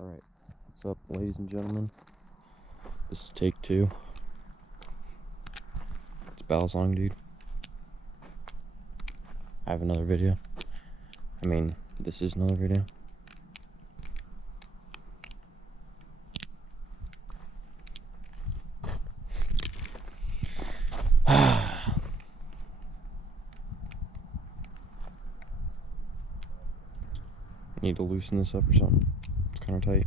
Alright, what's up, ladies and gentlemen? This is take 2. It's Balisong, dude. I have another video. This is another video. I need to loosen this up or something. It's kind of tight.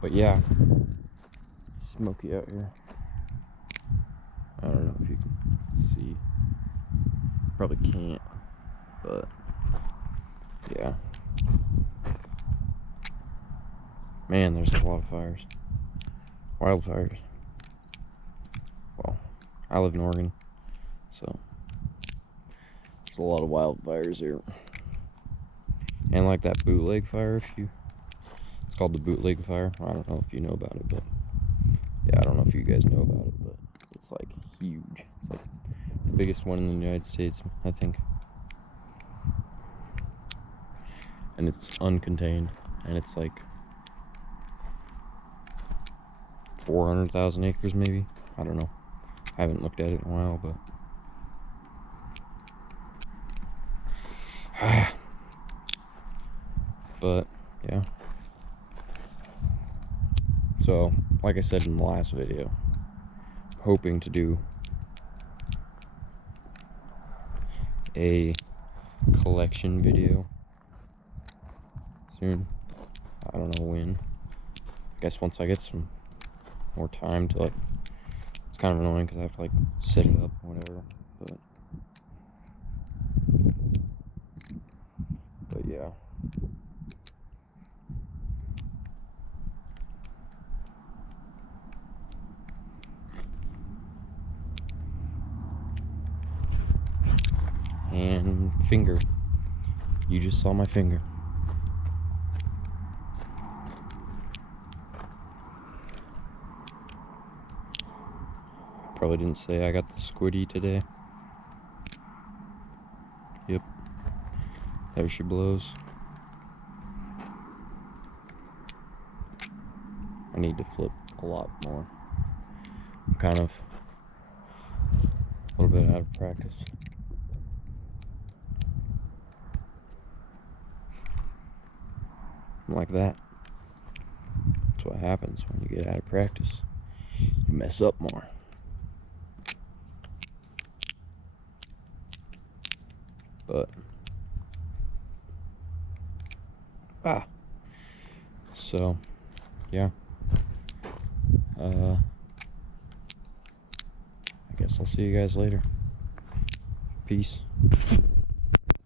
But yeah, it's smoky out here. I don't know if you can see. Probably can't, but yeah. Man, there's a lot of fires. Wildfires. Well, I live in Oregon, so there's a lot of wildfires here. And like that bootleg fire, it's called the bootleg fire. I don't know if you know about it, but yeah, I don't know if you guys know about it, but it's like huge. It's like the biggest one in the United States, I think. And it's uncontained, and it's like 400,000 acres maybe. I don't know. I haven't looked at it in a while, but but yeah. So, like I said in the last video, hoping to do a collection video soon. I don't know when. I guess once I get some more time to, like, it's kind of annoying because I have to like set it up or whatever, but yeah. And finger. You just saw my finger. Probably didn't say I got the Squiddy today. Yep. There she blows. I need to flip a lot more. I'm kind of a little bit out of practice. Like that. That's what happens when you get out of practice. You mess up more. But so yeah. I guess I'll see you guys later. Peace.